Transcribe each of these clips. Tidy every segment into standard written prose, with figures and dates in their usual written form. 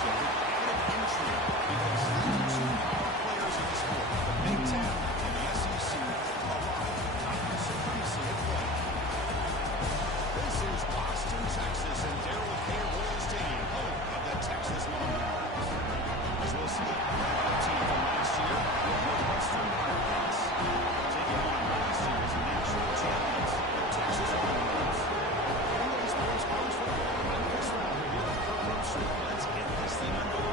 matchup with added intrigue because two power players in the sport, the Big Ten and the SEC, collide for conference supremacy at play. This is Austin, Texas, and Darrell K. Royal Stadium, home of the Texas Longhorns. As we'll see, a team from last year with Northwestern Wildcats taking on last year's national champions, the Texas Longhorns. Anyway, sports college football. I'm Chris Rowell here with Kirk Rosen. Let's get this thing underway.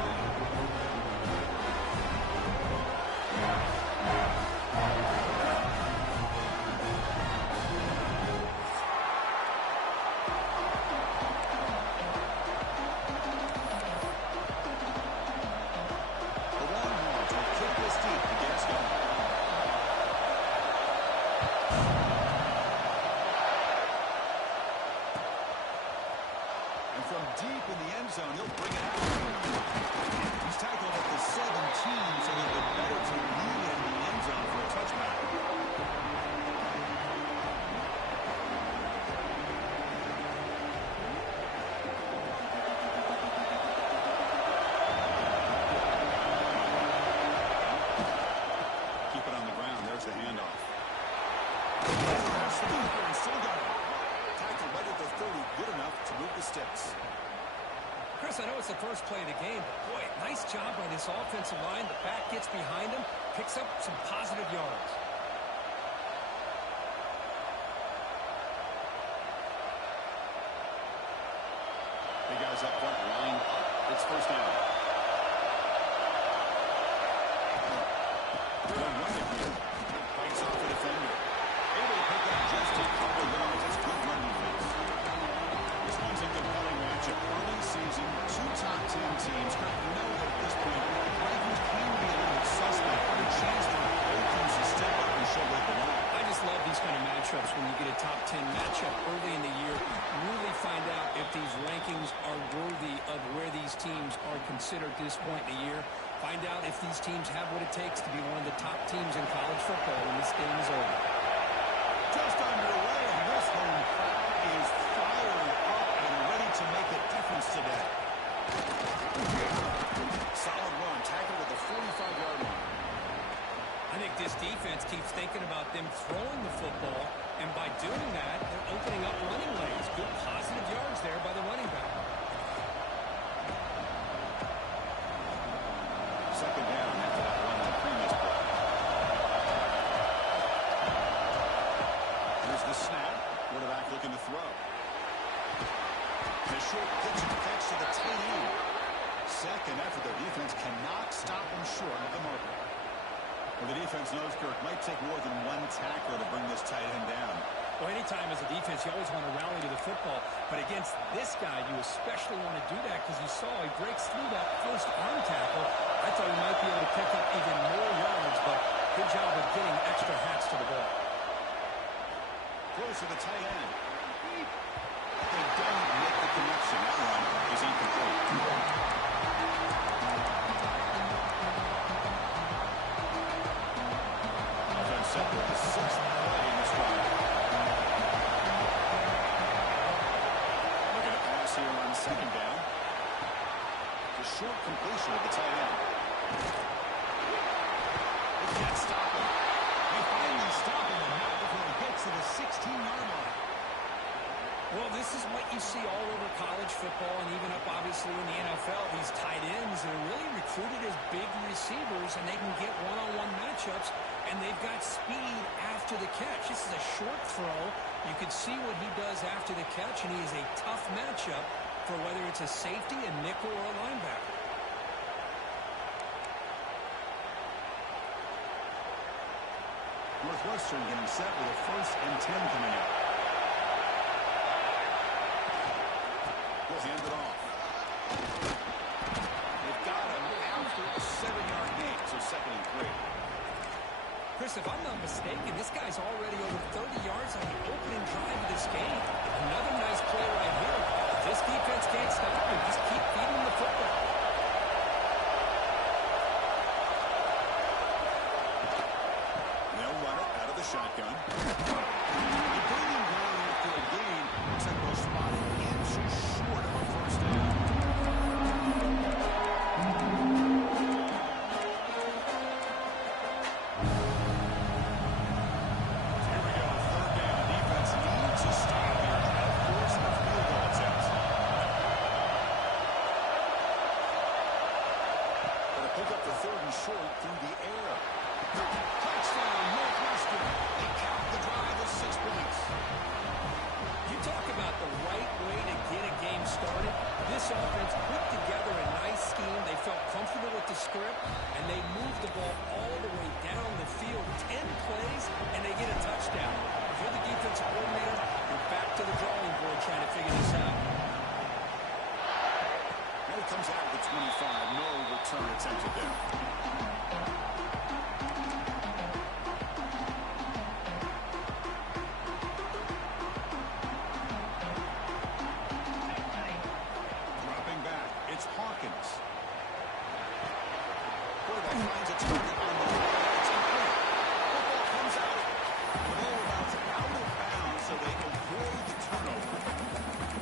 From deep in the end zone, he'll bring it out. He's tackled at the 17, so it'll be better to lead in the end zone for a touchback. Keep it on the ground. There's the handoff. Still got it. Tackled right at the 30, good enough to move the sticks. Chris, I know it's the first play of the game, but boy, nice job by this offensive line. The back gets behind him, picks up some positive yards. Big guys up front, line up. It's first down. They'll run it here. Fights off the defender. Able to pick up just a couple yards. That's good run defense. This one's a compelling matchup. Early season, two top 10 teams. You know that at this point, rivals can be a little bit suspect, but a chance for both teams to step up and show what they belong. I just love these kind of matchups when you get a top 10 matchup early in the year. Really find out if these rankings are worthy of where these teams are considered at this point in the year. Find out if these teams have what it takes to be one of the top teams in college football when this game is over. Just underway, and this home crowd is fired up and ready to make a difference today. Solid run, tackled at the 45-yard line. I think this defense keeps thinking about them throwing the football, and by doing that, they're opening up running lanes. Good positive yards there by the running back. Second down after that run on the previous play. Here's the snap. Quarterback looking to throw. And a short pitch and catch to the tight end. Second effort, their defense cannot stop him short of the marker. Well, the defense knows, Kirk, might take more than one tackler to bring this tight end down. Well, anytime as a defense, you always want to rally to the football. But against this guy, you especially want to do that because you saw he breaks through that first arm tackle. I thought he might be able to pick up even more yards, but good job of getting extra hats to the ball. Close to the tight end. They don't make the connection. That one is incomplete. Offense set for the sixth play in this drive. Looking to pass here on second down. The short completion of the tight end. They can't stop him. They finally stop him, and not before he gets to the 16-yard line. Well, this is what you see all over college football and even up, obviously, in the NFL. These tight ends are really recruited as big receivers, and they can get one-on-one matchups, and they've got speed after the catch. This is a short throw. You can see what he does after the catch, and he is a tough matchup for whether it's a safety, a nickel, or a linebacker. Northwestern getting set with a 1st and 10 coming up. We'll hand it off. They've got him after a 7-yard gain, so 2nd and 3. Chris, if I'm not mistaken, this guy's already over 30 yards on the opening drive of this game. Another nice play right here. This defense can't stop him. Just keep feeding the football. They'll run it out of the shotgun. The bringing down after a gain looks like they'll spot an inch short of a 1st down. 3rd and short through the air. Touchdown, Northwestern. They cap the drive with 6 points. You talk about the right way to get a game started. This offense put together a nice scheme. They felt comfortable with the script, and they moved the ball all the way down the field. 10 plays, and they get a touchdown. If you're the defensive coordinator, you're back to the drawing board trying to figure this out. And it comes out of the 25. No return attempted there. Finds a target on the right. It's complete. Football comes out. The ball bounce out of bounds so they avoid the turnover.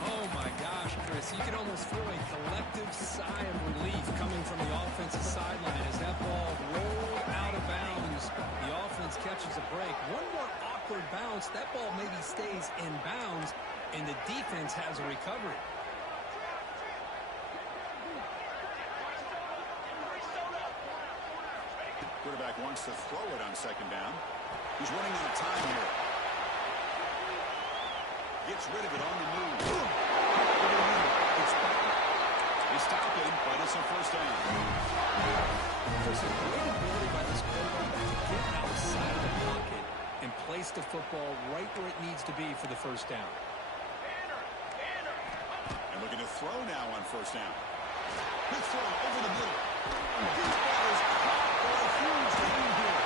Oh, my gosh, Chris. You can almost feel a collective sigh of relief coming from the offensive sideline as that ball rolled out of bounds. The offense catches a break. One more awkward bounce. That ball maybe stays in bounds, and the defense has a recovery. Quarterback wants to throw it on 2nd down. He's running out of time here. Gets rid of it on the move. It's back. They stop him, but it's a 1st down. There's a great ability by this quarterback to get outside of the pocket and place the football right where it needs to be for the 1st down. And looking to throw now on 1st down. Good throw over the middle. This ball is caught for a huge gain here.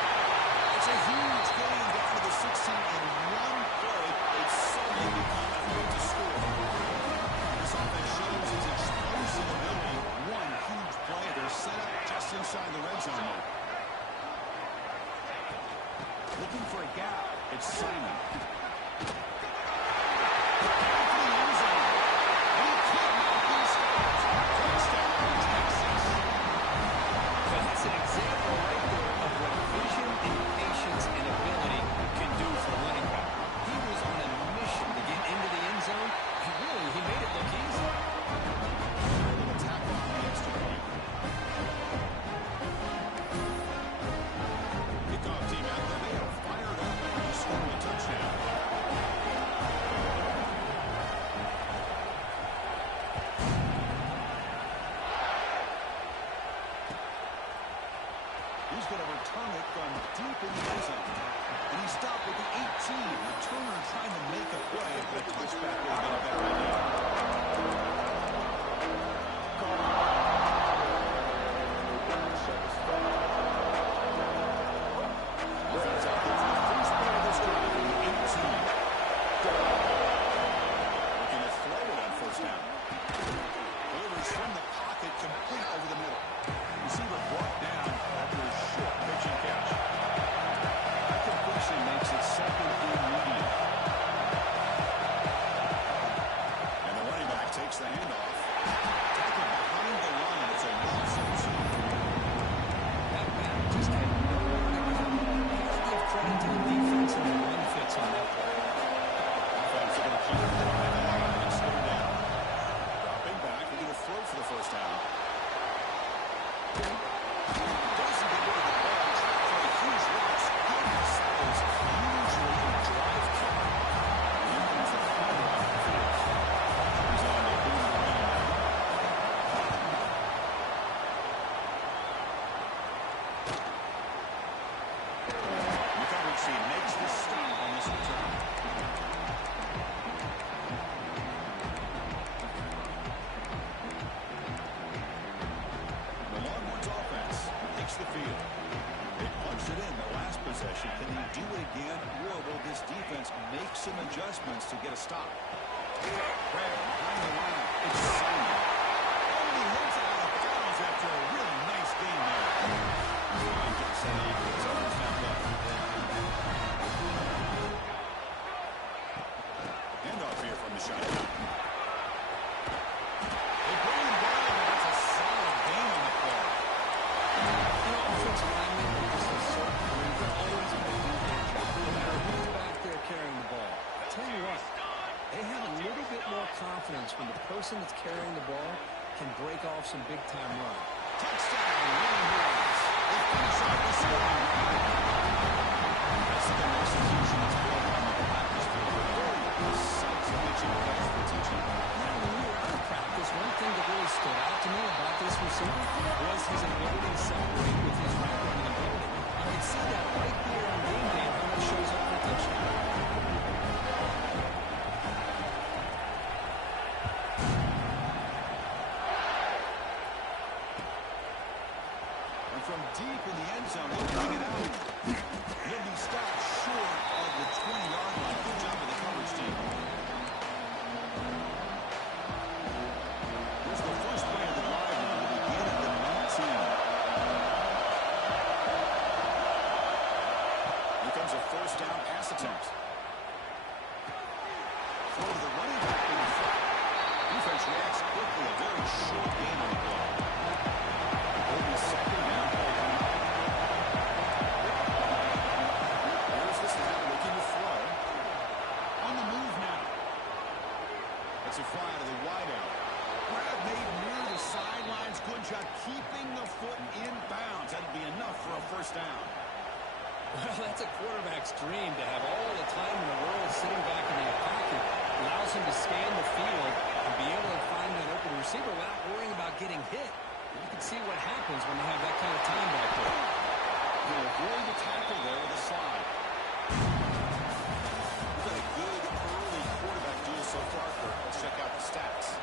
It's a huge gain down to the 16 in one play. It's suddenly become hard to score. This offense shows its explosive ability. One huge play. They're set up just inside the red zone now. Looking for a gap. It's Simon. That's an example right there of what vision and patience and ability can do for a running back. He was on a mission to get into the end zone, and really, he made it look easy. Attack on the extra point. Kickoff team out there. They are fired up to score a touchdown. He's going to return it from deep in the end zone. And he stopped at the 18. Returner trying to make a play, but a touchback would have been a better idea. Offense out there for the first play of this drive in the 18. Looking to throw it on 1st down. Delivers from the pocket, complete over the middle. Receiver brought down after a short pitch and catch. That completion makes it 2nd and medium. And the running back takes the handoff. Tackle behind the line. It's a loss of 2. That back just had nowhere to go. You got to give credit to the defense and the run fits on that play. Offense are going to keep it behind the line. It's 3rd down. Dropping back. We're going to throw for the 1st down. Doesn't get rid of the ball. Trying for a huge loss. Goodness, that is usually a drive killer. Here comes the fighter off the field. He's on to boom the running back. McCoverncy makes the stop on this return. The Longhorns offense takes the field. They punched it in the last possession. Can they do it again, or will this defense make some adjustments to get a stop? Grab behind the line. It's Simon. Oh, he hits it out of bounds after a really nice game there. Fine, Jackson. It's a 1st down play. Handoff here from the shotgun. They bring him down, and that's a solid gain on the play. Offensive linemen are just so good. They're always going to do their job, no matter who's back there carrying the ball. I tell you what, they have a little bit more confidence when the person that's carrying the ball can break off some big-time run. Touchdown, Williams. receiver was his ability to separate with his route running ability. You can see that right there on game day how it shows up for a touchdown. And from deep in the end zone, he'll bring it out. He'll be stopped short of the 20-yard line. Good job of the coverage team. Here's the first play of the drive now. Will begin at the 19. Here comes a first down pass attempt. Throw to the running back in the front. Defense reacts quickly. A very short gain on the play. It'll be second down play coming up. Here's the snap, looking to throw. On the move now. That's a fly to the wideout. Grab made near the sidelines. Good job keeping the foot in bounds. That'd be enough for a first down. Well, that's a quarterback's dream to have all the time in the world sitting back in the pocket. Allows him to scan the field and be able to find an open receiver without worrying about getting hit. You can see what happens when you have that kind of time back there. He'll avoid the tackle there with a slide. We've got a good early quarterback duel so far, Kurt. Let's check out the stats.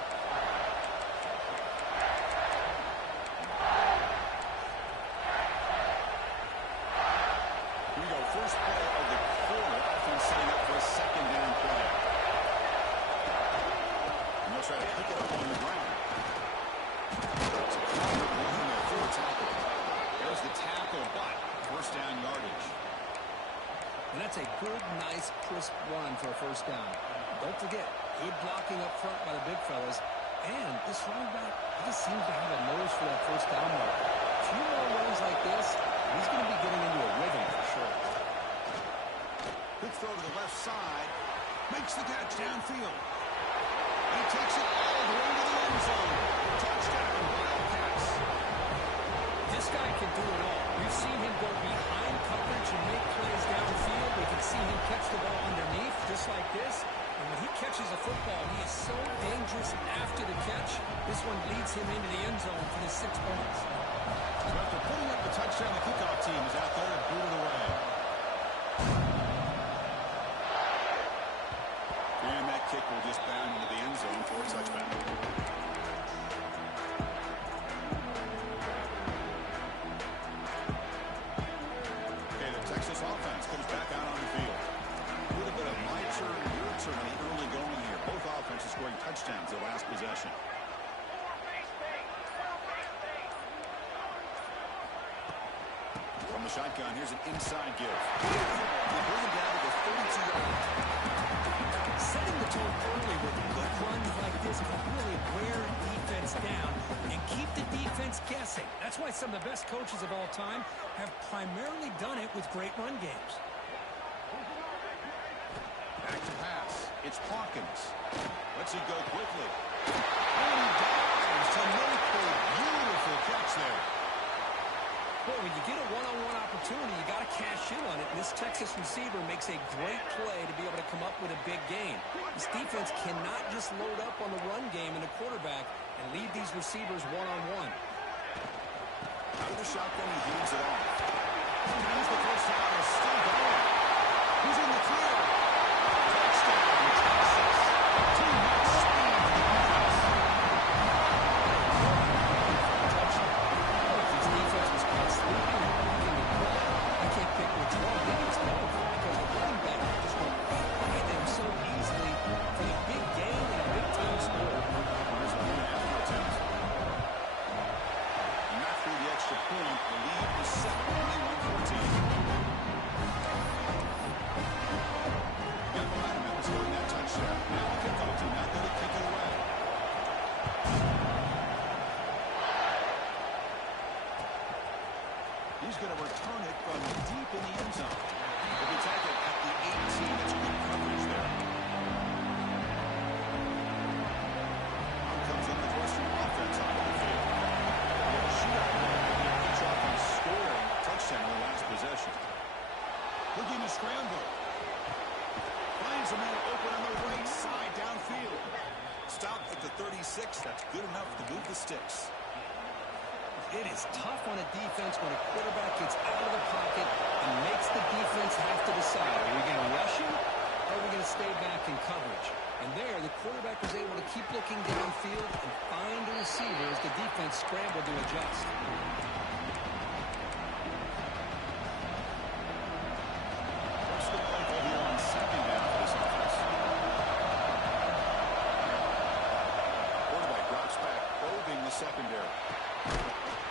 Here we go. First play of the quarter. Offense setting up for a second down play. And they'll try to pick it up on the ground. There's the tackle, but first down yardage. And that's a good, nice, crisp run for a first down. Don't forget, good blocking up front by the big fellas. And this running back, he just seems to have a nose for that first down mark. A few more runs like this, he's going to be getting into a rhythm for sure. Quick throw to the left side. Makes the catch downfield. He takes it all the way to the end zone. Touchdown, Wildcats. This guy can do it all. We've seen him go behind coverage and make plays downfield. We can see him catch the ball underneath, just like this. And when he catches a football, he is so dangerous after the catch. This one leads him into the end zone for the 6 points. So after putting up the touchdown, the kickoff team is out there and boot it away. And that kick will just bound into the end zone for a touchback. Okay, the Texas offense comes back out on the field. A little bit of my turn, your turn on the early going here. Both offenses scoring touchdowns their last possession. From the shotgun, here's an inside give. They bring him down to the 32-yard line. Setting the tone early with good runs like this can really wear a defense down and keep the defense guessing. That's why some of the best coaches of all time have primarily done it with great run games. Back to pass. It's Hawkins. Lets it go quickly. And he dives to make a beautiful catch there. Well, when you get a one-on-one opportunity, you got to cash in on it. And this Texas receiver makes a great play to be able to come up with a big gain. This defense cannot just load up on the run game and the quarterback and leave these receivers one-on-one. Out of the shotgun, he heaves it off. Here's the first down. It's still going. He's in the clear. Touchdown, Texas. Too much speed for the defense. This defense was caught sleeping and blocking the play. I can't pick which one. Maybe it's both because the running back just went right by them so easily for a big gain and a big-time score. Here's a 1.5 attempt. Not through the extra point. The lead is 7, 21-14. Got momentum after scoring that touchdown. Now the kickoff team not going to kick it away. He's going to return it from deep in the end zone. He'll be tackled at the 18. That's good coverage there. Out comes the Northwestern offense onto the field. Yeah, the shootout there. Each offense scoring a touchdown in the last possession. Looking to scramble. Finds a man open on the right side downfield. Stopped at the 36. That's good enough to move the sticks. It is tough on a defense when a quarterback gets out of the pocket and makes the defense have to decide, are we going to rush him or are we going to stay back in coverage? And there, the quarterback was able to keep looking downfield and find the receiver as the defense scrambled to adjust. What's the play call here on second down for this offense? Quarterback drops back, probing the secondary.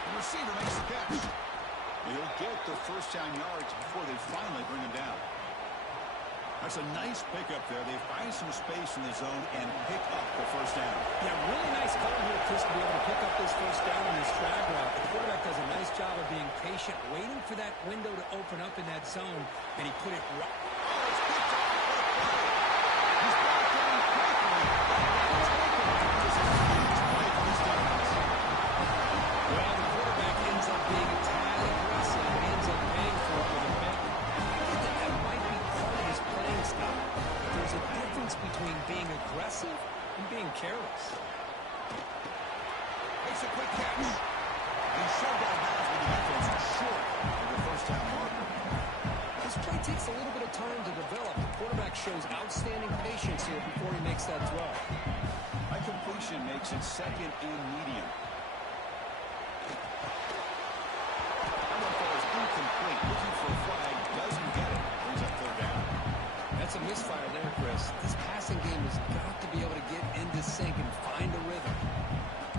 The receiver makes the catch. He'll get the first down yards before they finally bring him down. That's a nice pickup there. They find some space in the zone and pick up the first down. Yeah, really nice call here, Chris, to be able to pick up this first down on this drag route. The quarterback does a nice job of being patient, waiting for that window to open up in that zone, and he put it right. Oh, it's picked off. He's brought down quickly. This is a huge play for this defense. Well, the quarterback ends up being a tad aggressive and ends up paying for it with a pick. I think that might be part of his playing style. But there's a difference between being aggressive and being careless. Makes a quick catch. He shoved out of bounds with the defense short of the first down marker. This play takes a little bit of time to develop. The quarterback shows outstanding patience here before he makes that throw. A completion makes it second and medium. Incomplete. Looking for a flag. Doesn't get it. Brings up third down. That's a misfire there, Chris. This passing game has got to be able to get into sync and find a rhythm.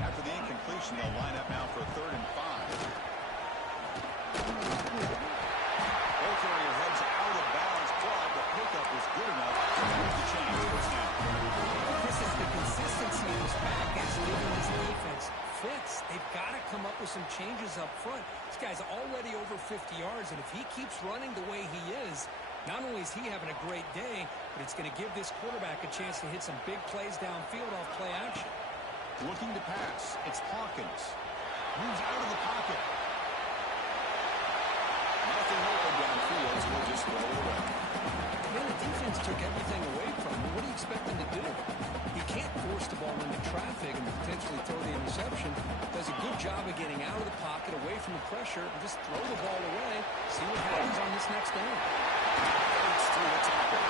After the incompletion, they'll line up now for a 3rd and 5. Ball carrier heads out of bounds, but the pickup was good enough to move the chains. First down. Chris, it's the consistency in this package leaving this defense fits. They've got to come up with some changes up front. This guy's already over 50 yards, and if he keeps running the way he is, not only is he having a great day, but it's going to give this quarterback a chance to hit some big plays downfield off play action. Looking to pass. It's Hawkins. Moves out of the pocket. Nothing open downfield, so we'll just throw it away. Man, the defense took everything away from him. What do you expect him to do? He can't force the ball into traffic and potentially throw the interception. Does a good job of getting out of the pocket, away from the pressure, and just throw the ball away. See what happens on this next down. It's through the tackle.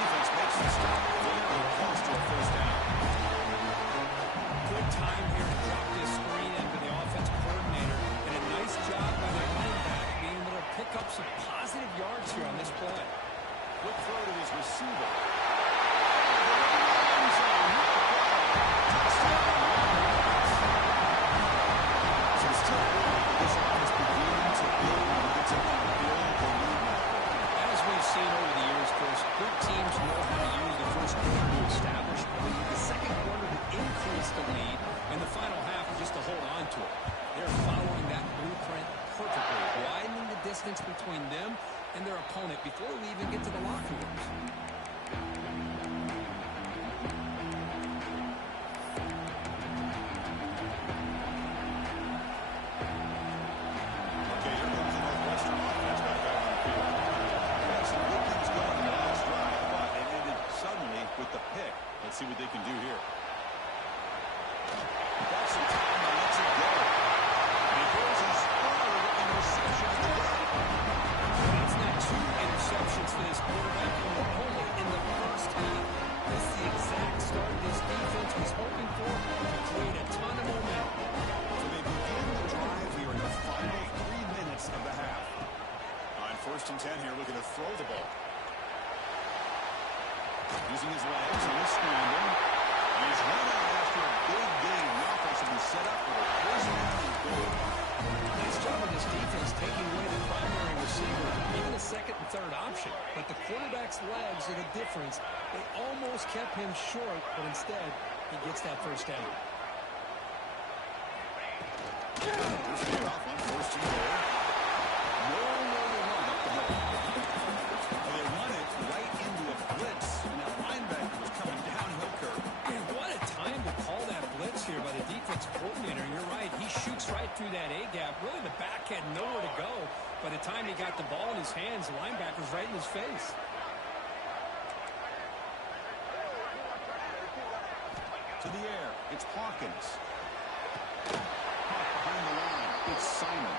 Defense makes the stop. Very close to a first down. Good time here to drop this screen into the offensive coordinator, and a nice job by the linebacker being able to pick up some positive yards here on this play. Quick throw to his receiver. As we've seen over the years, Chris, good teams know how to use the first quarter to establish a lead, the second quarter to increase the lead, and the final half just to hold on to it. They're following that blueprint perfectly, widening the distance between them and their opponent before we even get to the locker rooms. Okay, here comes the Northwestern offense back out on the field. They had some good things going in the last drive, but it ended suddenly with the pick. Let's see what they can do here. Got some time, now lets it go. And he goes his 3rd interception of the day. That's not 2 interceptions for this quarterback, and only in the first half. This is the exact start this defense was hoping for to create a ton of momentum. So they begin the drive here in the final 3 minutes of the half. On 1st and 10 here, looking to throw the ball. Using his legs, and he's scrambling. And he's run out after a big gain. The offense will be set up with a first down and goal. Nice job of this defense taking away the primary receiver, even the 2nd and 3rd option. But the quarterback's legs are the difference. They almost kept him short, but instead, he gets that first down. First day off on 1st and goal. Nowhere to run up the middle. And they run it right into a blitz, and that linebacker was coming downhill curve. Man, what a time to call that blitz here by the defensive coordinator. You're right. He shoots right through that A-gap. Really, the back had nowhere to go. By the time he got the ball in his hands, the linebacker's right in his face. To the air, it's Hawkins. Caught behind the line. It's Simon.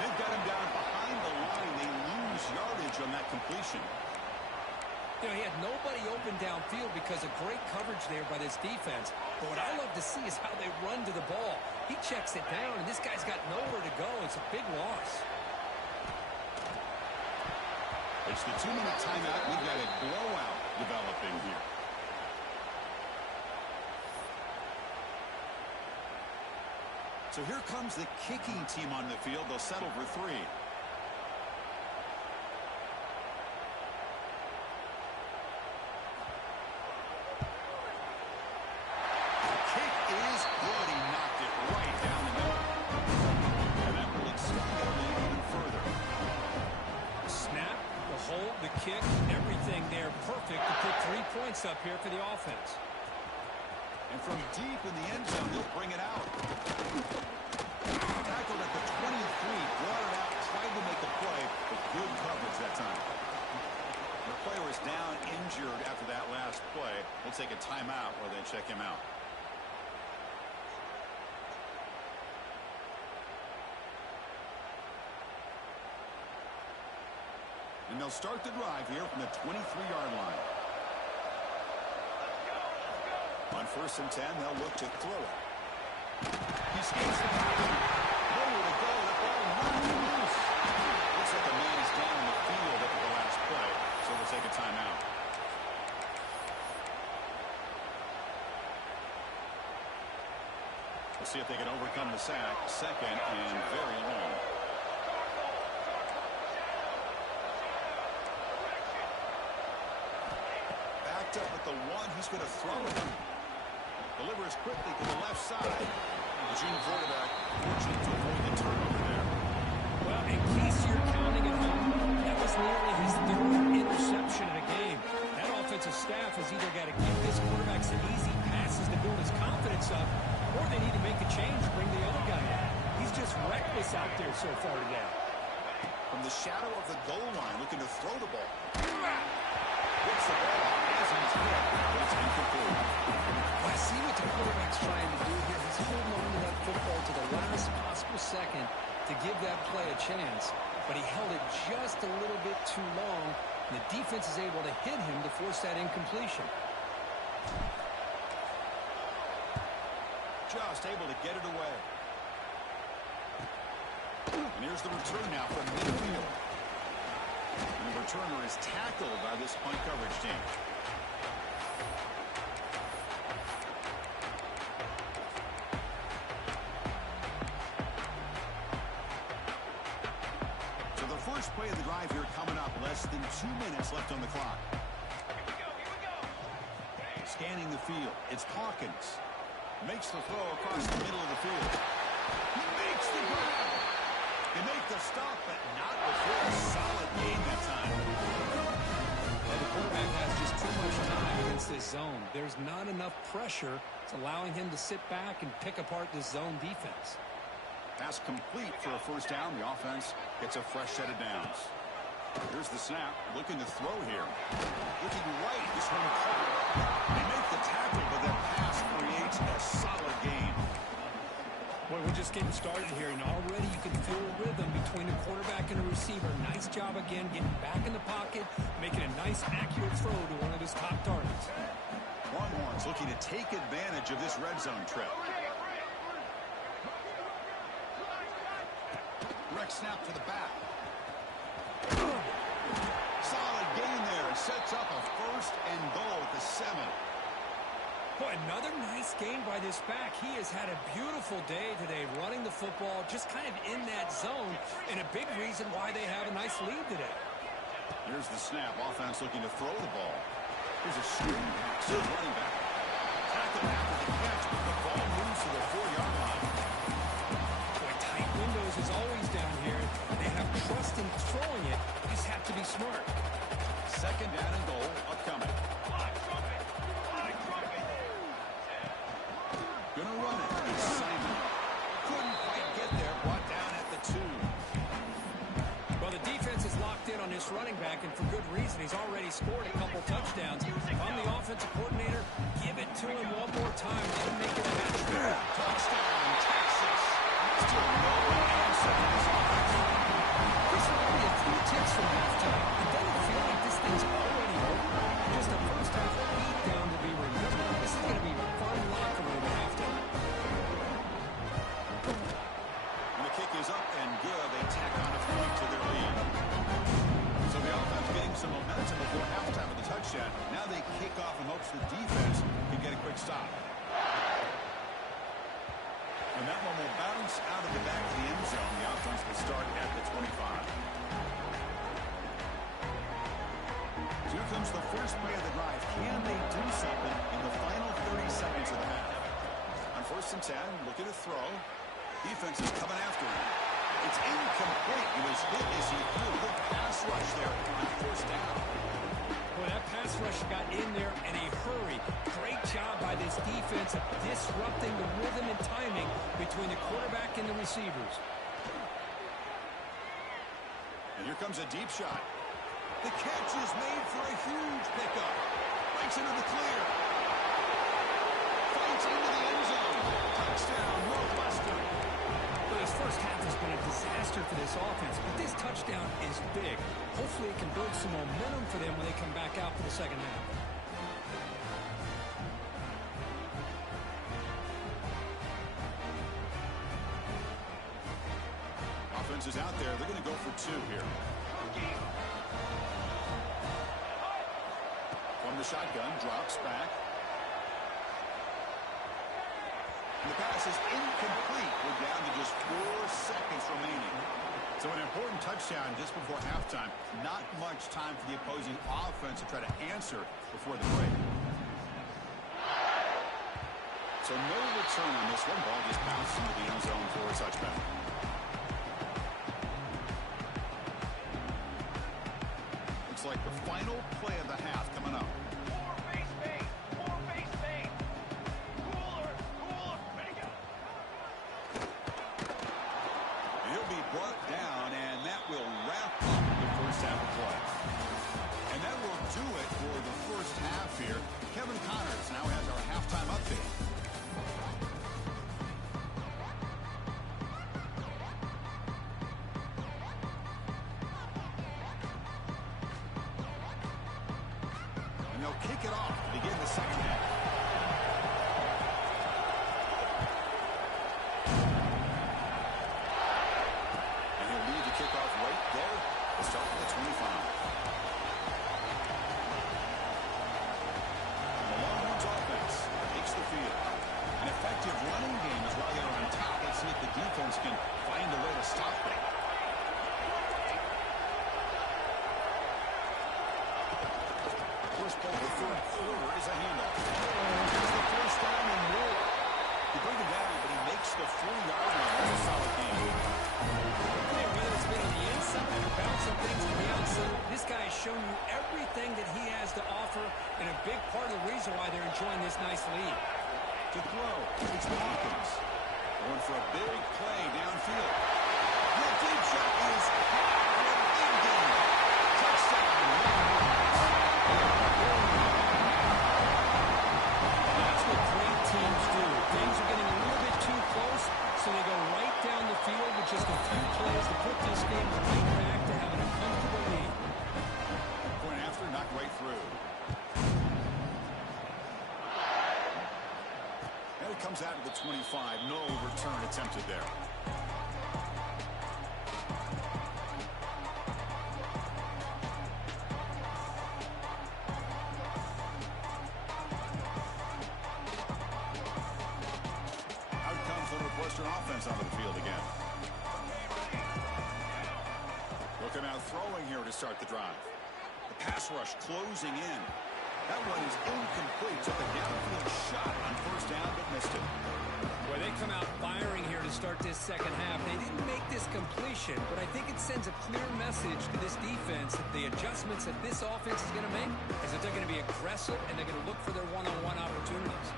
They've got him down behind the line. They lose yardage on that completion. You know, he had nobody open downfield because of great coverage there by this defense. But what I love to see is how they run to the ball. He checks it down, and this guy's got nowhere to go. It's a big loss. It's the 2-minute timeout. We've got a blowout developing here. So here comes the kicking team on the field. They'll settle for 3. Kick, everything there perfect to put 3 points up here for the offense. And from deep in the end zone, they'll bring it out. Tackled at the 23, brought it out, tried to make a play, but good coverage that time. The player is down injured after that last play. We'll take a timeout while they check him out. And they'll start the drive here from the 23-yard line. On 1st and 10, they'll look to throw it. He skates the pocket. Nowhere to go. The ball knocked loose. Looks like the man is down in the field after the last play, so we'll take a timeout. We'll see if they can overcome the sack. 2nd and very long. Up at the 1, he's going to throw it. Delivers quickly to the left side. The junior quarterback fortunate to avoid the turnover there. Well, in case you're counting at home, that was nearly his 3rd interception in a game. That offensive staff has either got to give this quarterback some easy passes to build his confidence up, or they need to make a change to bring the other guy in. He's just reckless out there so far today. From the shadow of the goal line, looking to throw the ball. Gets the ball out as he's hit. It's incomplete. Well, I see what the quarterback's trying to do here. He's holding on to that football to the last possible second to give that play a chance. But he held it just a little bit too long, and the defense is able to hit him to force that incompletion. Just able to get it away. And here's the return now from midfield. And the returner is tackled by this punt coverage team. So the first play of the drive here coming up. Less than 2 minutes left on the clock. Here we go. Scanning the field. It's Hawkins. Makes the throw across the middle of the field. He makes the grab. They make the stop, but not before a solid game that time. Well, the quarterback has just too much time against this zone. There's not enough pressure. It's allowing him to sit back and pick apart this zone defense. Pass complete for a first down. The offense gets a fresh set of downs. Here's the snap. Looking to throw here. Looking right. This one caught. They make the tackle, but that pass creates a solid gain. Boy, we're just getting started here, and already you can feel a rhythm between the quarterback and the receiver. Nice job again getting back in the pocket, making a nice, accurate throw to one of his top targets. Longhorns looking to take advantage of this red zone trip. Direct snap to the back. Solid gain there. Sets up a first and goal at the 7. Boy, another nice game by this back. He has had a beautiful day today running the football, just kind of in that zone, and a big reason why they have a nice lead today. Here's the snap. Offense looking to throw the ball. Here's a screen pass to the running back. Tackled after the catch, but the ball moves to the 4-yard line. Boy, tight windows is always down here. They have trust in throwing it. You just have to be smart. Second down and goal upcoming. Gonna run it. It's Simon. Couldn't quite get there. Brought down at the 2. Well, the defense is locked in on this running back, and for good reason. He's already scored a couple touchdowns. If I'm the offensive coordinator, give it to him one more time. Let him make it a hat-trick. Touchdown, Texas. Still no answer for this offense. Chris, we're only a few ticks from halftime. It doesn't feel like this thing's already over. Just a first-half beatdown to be remembered. This is going to be a fun locker room at halftime. And the kick is up and good. They tack on a point to their lead. So the offense getting some momentum before halftime with the touchdown. Now they kick off in hopes the defense can get a quick stop. And that one will bounce out of the back of the end zone. The offense will start at the 25. So here comes the first play of the drive. Can they do something in the final 30 seconds of the half? On 1st and 10, looking to throw. Defense is coming after him. It's incomplete. He was hit as he threw a good pass rush there on 1st down. Boy, that pass rush got in there in a hurry. Great job by this defense of disrupting the rhythm and timing between the quarterback and the receivers. And here comes a deep shot. The catch is made for a huge pickup. Breaks into the clear. Fights into the end zone. Touchdown, Northwestern. Well, this first half has been a disaster for this offense, but this touchdown is big. Hopefully it can build some momentum for them when they come back out for the second half. Offense is out there. They're going to go for 2 here. From the shotgun, drops back. And the pass is incomplete. We're down to just 4 seconds remaining. So an important touchdown just before halftime. Not much time for the opposing offense to try to answer before the break. So no return on this one. Ball just bounced into the end zone for a touchback. Looks like the final play of the half coming up. More base bait. More base bait. Cooler. Cooler. Ready to go. He'll be brought down, and that will wrap up the first half of play. And that will do it for the first half here. Kevin Connors now has our halftime update. And they'll kick it off to begin the second half. And he'll lead the kickoff right there. We'll start with the 25. The Longhorns offense takes the field. An effective running game is while they're on top. Let's see if the defense can find a way to stop them. First play of the third quarter is a handoff. Here's the first down and more. He brings it down, but he makes the 4-yard line. That's a solid game. Hey, whether it's been on the inside or bouncing things to the outside, this guy has shown you everything that he has to offer, and a big part of the reason why they're enjoying this nice lead. To throw, it's Hawkins. Going for a big play downfield. The deep shot is high for a big game. Touchdown. That's what great teams do. Things are getting a little bit too close, so they go right down the field with just a few plays to put this game right back to having a comfortable lead. Point after, knocked right through. And it comes out to the 25. No return attempted there. Out comes the Northwestern offense onto the field again. Looking out throwing here to start the drive. The pass rush closing in. That one is incomplete. Took a downfield shot on 1st down, but missed it. Boy, they come out firing here to start this second half. They didn't make this completion, but I think it sends a clear message to this defense that the adjustments that this offense is going to make is that they're going to be aggressive and they're going to look for their one-on-one opportunities.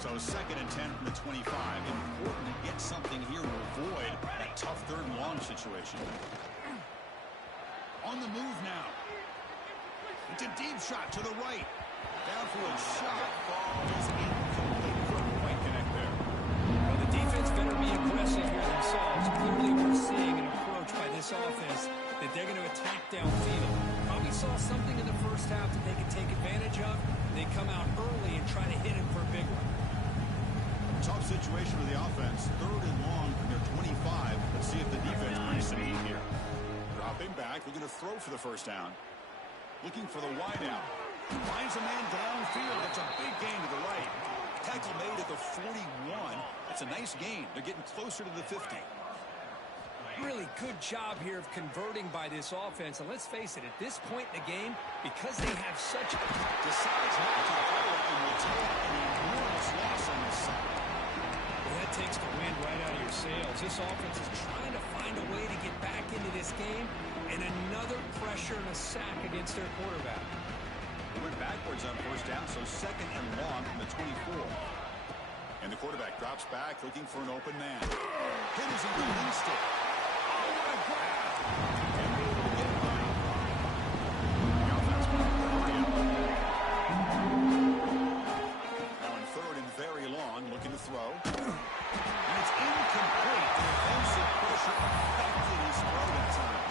So 2nd and 10 from the 25. Important to get something here to avoid that tough 3rd and long situation. On the move now. It's a deep shot to the right. Downfield shot falls incomplete. Couldn't quite connect there. Well, the defense better be aggressive here themselves. Clearly we're seeing an approach by this offense that they're going to attack downfield. Probably saw something in the first half that they could take advantage of. They come out early and try to hit it for a big one. Tough situation for the offense. 3rd and long from their 25. Let's see if the defense brings some heat here. Dropping back, looking to throw for the first down. Looking for the wide out. Finds a man downfield. That's a big gain to the right. Tackle made at the 41. That's a nice gain. They're getting closer to the 50. Really good job here of converting by this offense. And let's face it, at this point in the game, because they have such... Decides not to throw it and will take an enormous loss on this side. Well, that takes the wind right out of your sails. This offense is trying to find a way to get back into this game, and another pressure and a sack against their quarterback. They went backwards on first down, so 2nd and long from the 24. And the quarterback drops back, looking for an open man. Hit as he released it. Oh, what a grab! And able to get by. The offense will hurry up. Now in 3rd and very long, looking to throw. And it's incomplete. The defensive pressure affected his throw that time.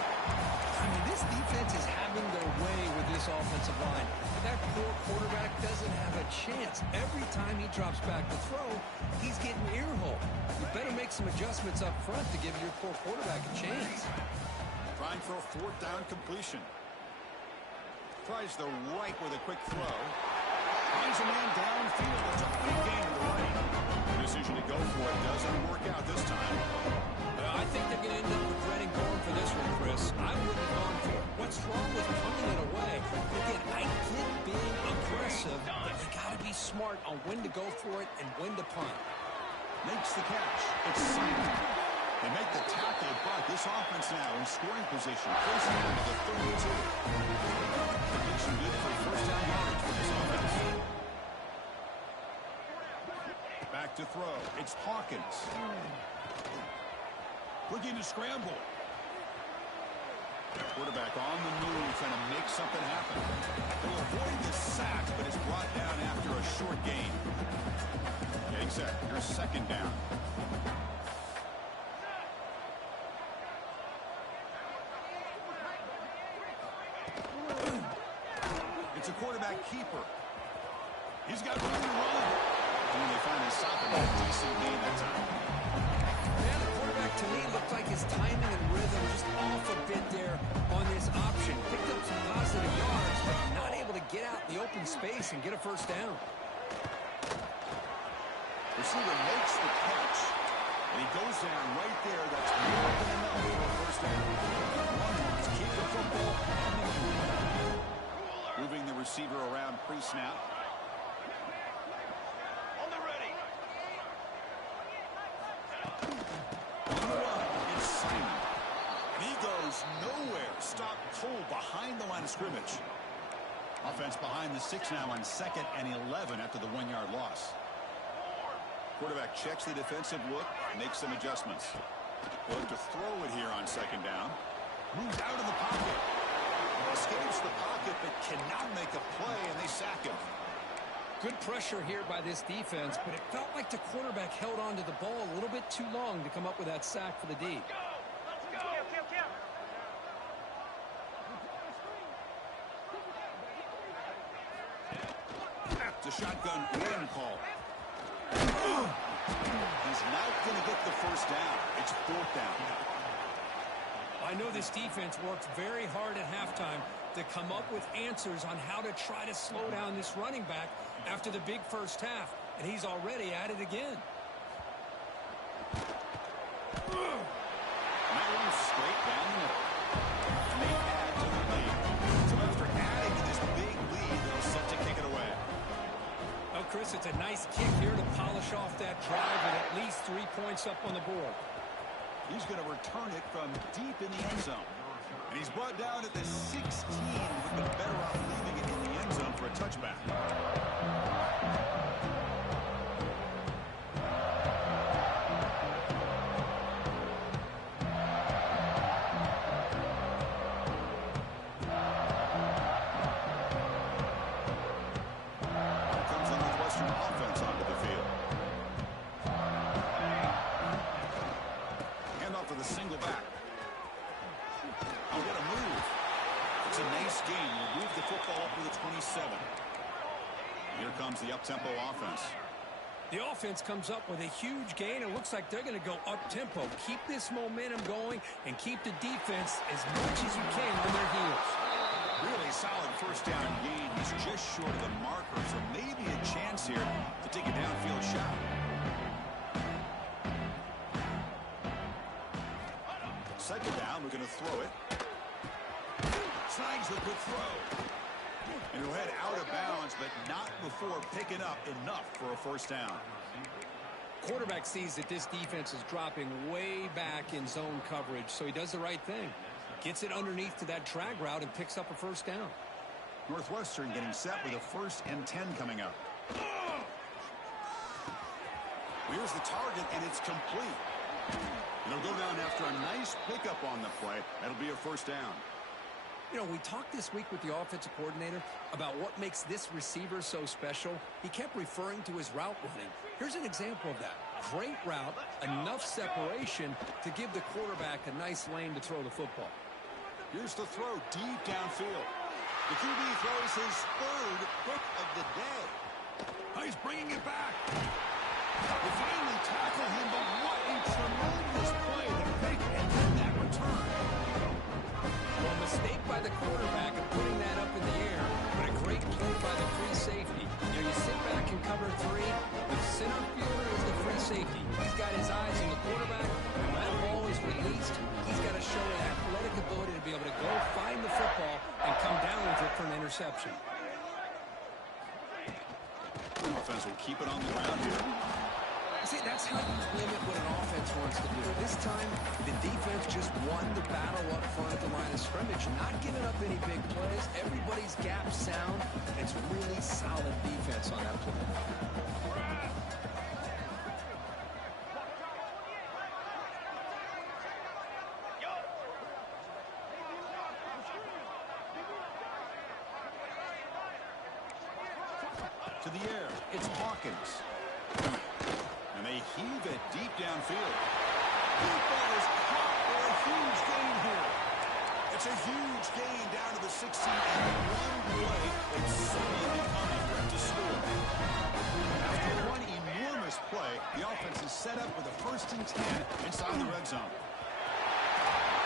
I mean, this defense is having their way with this offensive line. But that poor quarterback doesn't have a chance. Every time he drops back to throw, he's getting earhole. You better make some adjustments up front to give your poor quarterback a chance. Trying for a 4th down completion. Tries the right with a quick throw. Finds a man downfield. That's a big gain to the right. Decision to go for it doesn't work out this time. I think they're going to end up regretting going for this one, Chris. I wouldn't have gone for it. What's wrong with punting it away? Again, I get being aggressive, but you got to be smart on when to go for it and when to punt. Makes the catch. It's Simon. They make the tackle, but this offense now in scoring position. Closing in to the 32. Prediction good for first down yardage for this offense. Back to throw. It's Hawkins. Looking to scramble. Quarterback on the move, trying to make something happen. They'll avoid the sack, but it's brought down after a short gain. Getting set. Here's 2nd down. It's a quarterback keeper. He's got room to run. And when they finally stop him, a decent gain that time. Yeah, the quarterback to me looked like his timing and rhythm just off a bit there on this option. Picked up some positive yards, but not able to get out in the open space and get a first down. Receiver makes the catch, and he goes down right there. That's more than enough for a first down. Let's keep the football on the move. Moving the receiver around pre-snap. On the ready. On the run, it's Simon. And he goes nowhere. Stop cold behind the line of scrimmage. Offense behind the 6 now on 2nd and 11 after the 1-yard loss. Quarterback checks the defensive look, makes some adjustments. Will look to throw it here on 2nd down. Moves out of the pocket. Escapes the pocket but cannot make a play, and they sack him. Good pressure here by this defense, but it felt like the quarterback held on to the ball a little bit too long to come up with that sack for the D. Let's go. It's a shotgun run call. He's not going to get the first down. It's 4th down. I know this defense worked very hard at halftime to come up with answers on how to try to slow down this running back after the big first half, and he's already at it again. And that one's straight down the middle. And they add to the lead. So after adding to this big lead, they're set to kick it away. Oh, Chris, it's a nice kick here to polish off that drive with at least 3 points up on the board. He's going to return it from deep in the end zone. And he's brought down at the 16. Would have been better off leaving it in the end zone for a touchback. Here comes the Northwestern offense onto the field. football up to the 27. Here comes the up-tempo offense. The offense comes up with a huge gain. It looks like they're going to go up-tempo. Keep this momentum going and keep the defense as much as you can on their heels. Really solid first down gain. He's just short of the marker, so maybe a chance here to take a downfield shot. Second down, we're going to throw it. Snags a good throw. And he'll head out of bounds, but not before picking up enough for a first down. Quarterback sees that this defense is dropping way back in zone coverage, so he does the right thing. Gets it underneath to that drag route and picks up a first down. Northwestern getting set with a 1st and 10 coming up. Here's the target, and it's complete. It'll go down after a nice pickup on the play. That'll be a first down. You know, we talked this week with the offensive coordinator about what makes this receiver so special. He kept referring to his route running. Here's an example of that. Great route, enough separation to give the quarterback a nice lane to throw the football. Here's the throw deep downfield. The QB throws his 3rd pick of the day. Oh, he's bringing it back. They finally tackle him, but what a tremendous play to pick and then that return. Well, mistake by the quarterback of putting that up in the air, but a great play by the free safety. You know, you sit back and cover 3. The center fielder is the free safety. He's got his eyes on the quarterback. When that ball is released, he's got to show an athletic ability to be able to go find the football and come down with it for an interception. Offense will keep it on the ground here. See, that's how you limit what an offense wants to do. This time, the defense just won the battle up front at the line of scrimmage, not giving up any big plays. Everybody's gap sound. It's really solid defense on that play. To the air, it's Hawkins. And they heave it deep downfield. Deep ball is caught for a huge gain here. It's a huge gain down to the 16, and one play, it's suddenly become a threat to score. After one enormous play, the offense is set up with a 1st and 10 inside the red zone.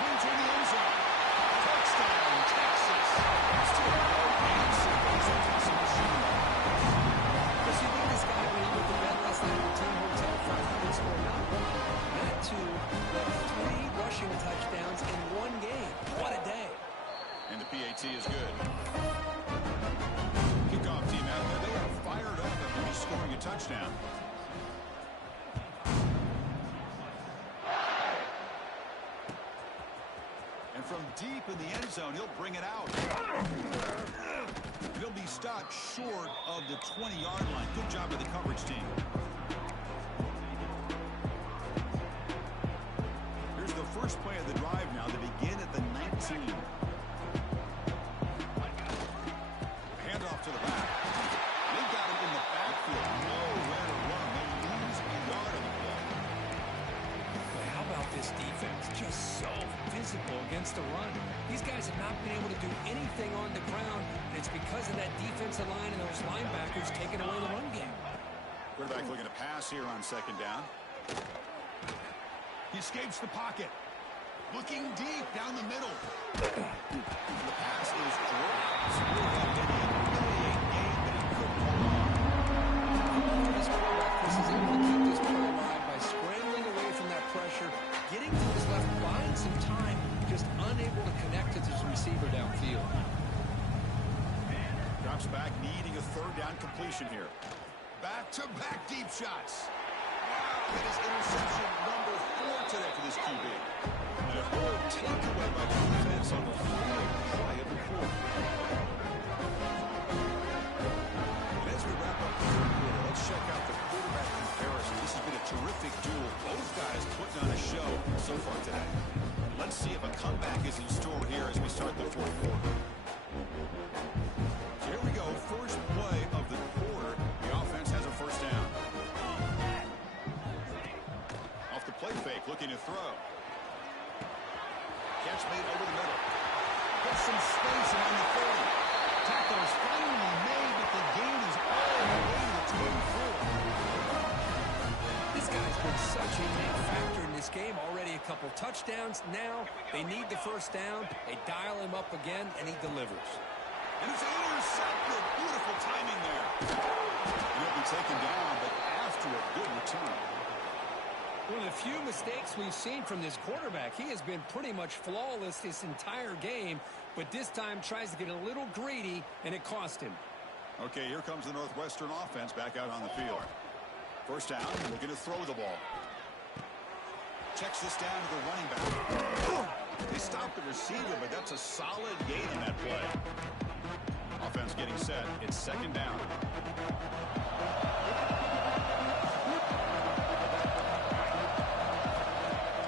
Into the end zone. Touchdown, Texas. Still no answer. He's a passing machine. Because you think this guy, when he went to bed last night at the team hotel, finally scored not 1, not 2, but 3 rushing touchdowns in 1 game. What a day. And the PAT is good. Kickoff team out there. They are fired up and will be scoring a touchdown. And from deep in the end zone, he'll bring it out. He'll be stopped short of the 20-yard line. Good job of the coverage team. Here's the first play of the drive now. They begin at the 19. Handoff to the back. They got him in the backfield. Nowhere to run. They lose a yard on the play. But how about this defense? Just so physical against the run. These guys have not been able to do anything on the ground, and it's because of that defensive line and those linebackers taking away the run game. Quarterback looking to pass here on 2nd down. He escapes the pocket. Looking deep down the middle. The pass is dropped. Would have been a humiliating game, but he couldn't hold on. This quarterback, Chris, is able to keep this play alive by scrambling away from that pressure, getting to his left, buying some time, just unable to connect to his receiver downfield. Drops back, needing a 3rd down completion here. Back-to-back deep shots. Wow, that is interception number 4 today for this QB. And a whole takeaway by the defense on the 4th play of the quarter. And as we wrap up the 3rd quarter, let's check out the quarterback comparison. This has been a terrific duel. Both guys putting on a show so far today. Let's see if a comeback is in store here as we start the 4th quarter. Here we go, first play of the quarter. The offense has a first down. Off the play fake, looking to throw. Catch made over the middle. Gets some space around the 30. Tackle is finally made, but the gain is all the way to the 24. This guy's been such a big factor in this game. Already a couple touchdowns. Now they need the first down. They dial him up again, and he delivers. And it's intercepted. Beautiful timing there. He'll be taken down, but after a good return. One of the few mistakes we've seen from this quarterback. He has been pretty much flawless this entire game, but this time tries to get a little greedy, and it cost him. Okay, here comes the Northwestern offense back out on the field. First down, looking to throw the ball. Checks this down to the running back. They stopped the receiver, but that's a solid gain on that play. Offense getting set. It's second down.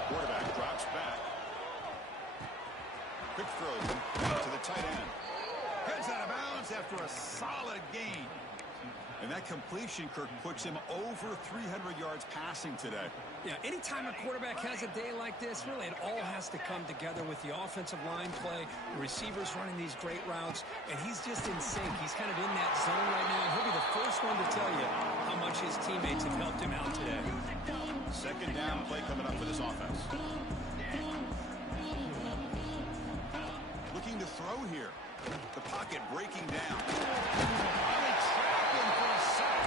Quarterback drops back. Quick throw to the tight end. Heads out of bounds after a solid gain. And that completion, Kirk, puts him over 300 yards passing today. Yeah, anytime a quarterback has a day like this, really it all has to come together with the offensive line play, the receivers running these great routes, and he's just in sync. He's kind of in that zone right now, and he'll be the first one to tell you how much his teammates have helped him out today. Second down play coming up for this offense. Looking to throw here. The pocket breaking down. Finally trapped him for a sack.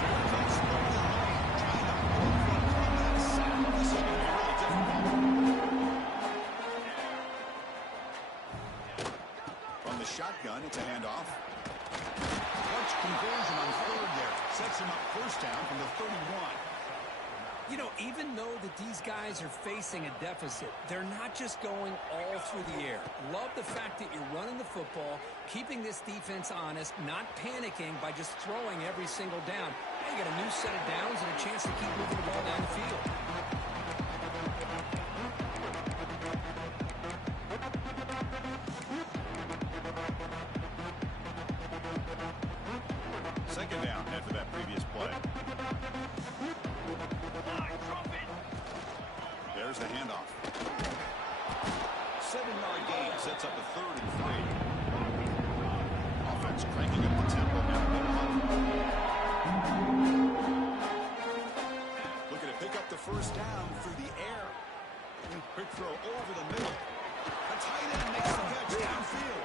Turns out slowly long, trying to overcome that sack. This is going to be really difficult. From the shotgun, it's a handoff. Clutch conversion on third there. Sets him up first down from the 31. You know, even though that these guys are facing a deficit, they're not just going all through the air. Love the fact that you're running the football, keeping this defense honest, not panicking by just throwing every single down. Now you got a new set of downs and a chance to keep moving the ball down the field. Second down after that previous play. There's the handoff. 7-yard gain sets up a 3rd and 3. Offense cranking up the tempo now. Looking to pick up the first down through the air. Quick throw over the middle. The tight end makes the catch downfield.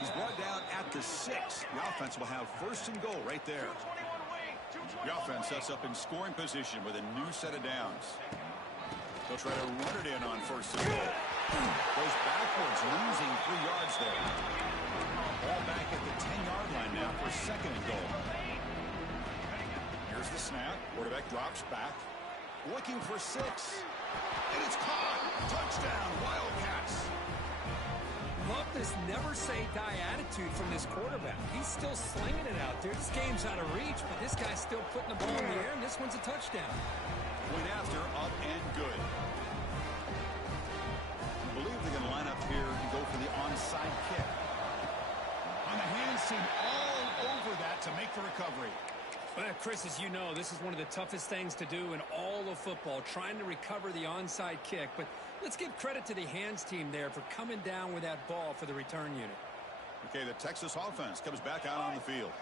He's brought down at the 6. The offense will have first and goal right there. The offense sets up in scoring position with a new set of downs. They'll try to run it in on first and goal. Goes backwards, losing 3 yards there. Ball back at the 10-yard line now for second and goal. Here's the snap. Quarterback drops back. Looking for 6. And it's caught. Touchdown, Wildcats. Love this never-say-die attitude from this quarterback. He's still slinging it out there. This game's out of reach, but this guy's still putting the ball in the air, and this one's a touchdown. Point after, up and good. I believe they're going to line up here and go for the onside kick. On the hands team all over that to make the recovery. Well, Chris, as you know, this is one of the toughest things to do in all of football, trying to recover the onside kick. But let's give credit to the hands team there for coming down with that ball for the return unit. Okay, the Texas offense comes back out on the field.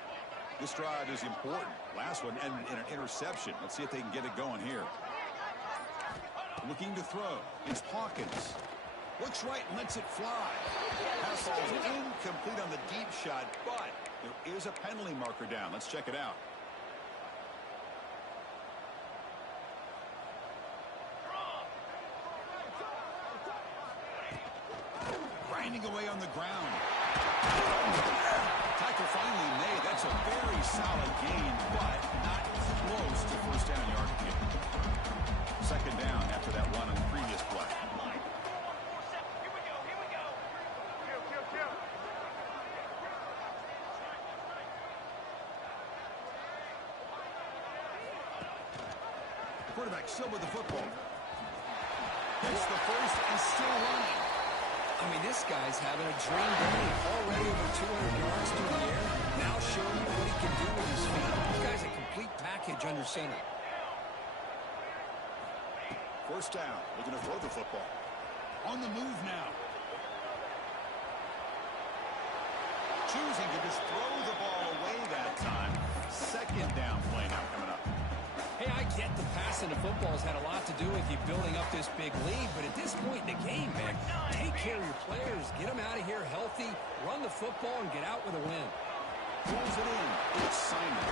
This drive is important. Last one and an interception. Let's see if they can get it going here. Looking to throw. It's Hawkins. Looks right and lets it fly. Pass ball is incomplete on the deep shot, but there is a penalty marker down. Let's check it out. Grinding away on the ground. Tackle finally made. That's a very solid gain, but not close to first down yard gain. Second down after that run on the previous play. Here we go. Kill. Quarterback still with the football. Gets the first and still running. I mean, this guy's having a dream day. Already over 200 yards through the air. Now showing you what he can do with his feet. This guy's a complete package under center. First down. Looking to throw the football. On the move now. choosing to just throw the ball away that time. Second down play now coming up. Hey, I get the passing of football has had a lot to do with you building up this big lead, but at this point in the game, man, take care of your players, get them out of here healthy, run the football, and get out with a win. Pulls it in. It's Simon.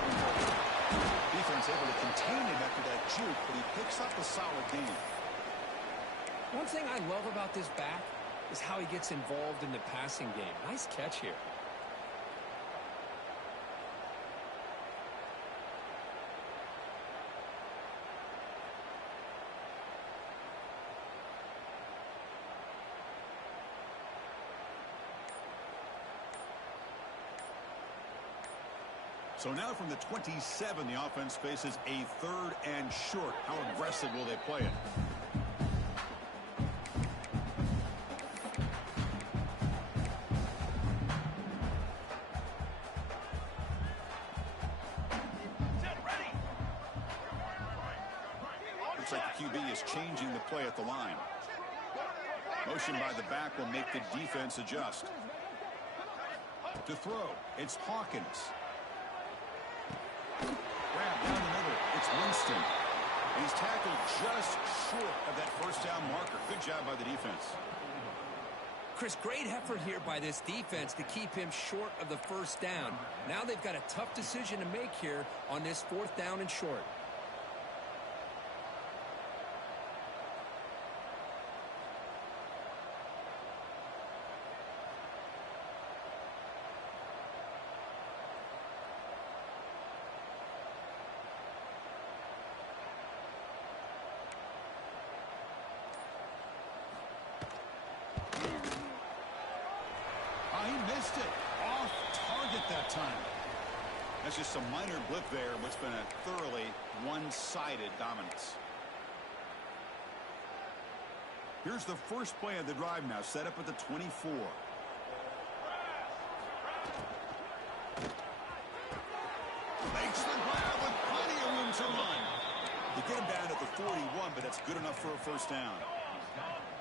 Defense able to contain him after that juke, but he picks up a solid gain. One thing I love about this back is how he gets involved in the passing game. Nice catch here. So now from the 27, the offense faces a 3rd and short. How aggressive will they play it? Set, ready. Looks like the QB is changing the play at the line. Motion by the back will make the defense adjust. To throw, it's Hawkins. Grab down the middle. It's Winston. And he's tackled just short of that first down marker. Good job by the defense. Chris, great effort here by this defense to keep him short of the first down. Now they've got a tough decision to make here on this 4th down and short. He missed it. Off target that time. That's just a minor blip there in what's been a thoroughly one-sided dominance. Here's the first play of the drive now, set up at the 24. Makes the grab with plenty of room to run. You get him down at the 41, but that's good enough for a first down.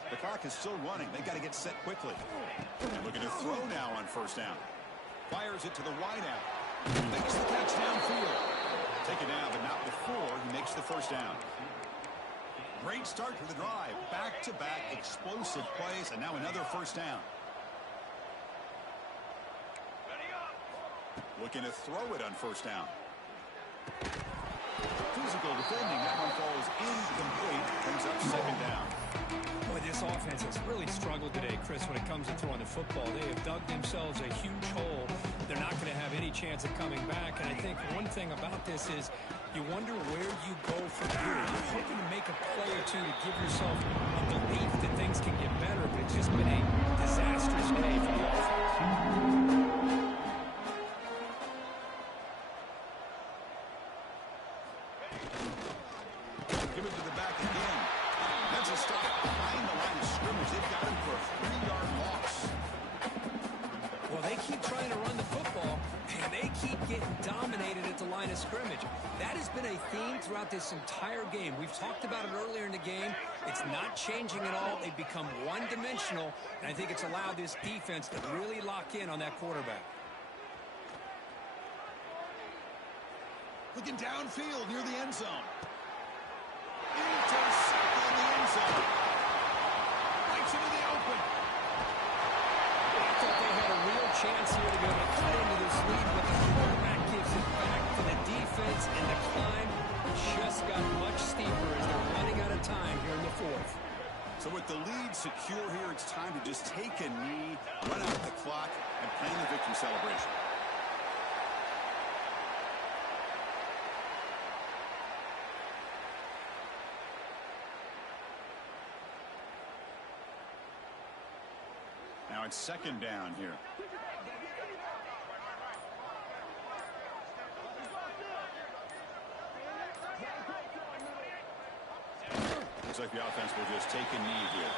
The clock is still running. They got to get set quickly. And looking to throw now on first down. Fires it to the wideout. Makes the catch downfield. Take it down, but not before he makes the first down. Great start to the drive. Back-to-back explosive plays, and now another first down. Ready up. Looking to throw it on first down. Physical defending. That one falls incomplete. Brings up second down. Boy, this offense has really struggled today, Chris, when it comes to throwing the football. They have dug themselves a huge hole. They're not going to have any chance of coming back. And I think one thing about this is you wonder where you go from here. You're hoping to make a play or two to give yourself a belief that things can get better, but it's just been a disastrous day for the offense. Give it to the back again. That's a stop behind the line of scrimmage. They've got him for a 3-yard loss. Well, they keep trying to run the football, and they keep getting dominated at the line of scrimmage. That has been a theme throughout this entire game. We've talked about it earlier in the game. It's not changing at all. They've become one-dimensional, and I think it's allowed this defense to really lock in on that quarterback. Looking downfield near the end zone. Intercepted in the end zone. Breaks into the open. I thought they had a real chance here to be able to cut into this lead, but the quarterback gives it back to the defense, and the climb just got much steeper as they're running out of time here in the 4th. So with the lead secure here, it's time to just take a knee, run out the clock, and plan the victory celebration. Now it's second down here. Looks like the offense will just take a knee here.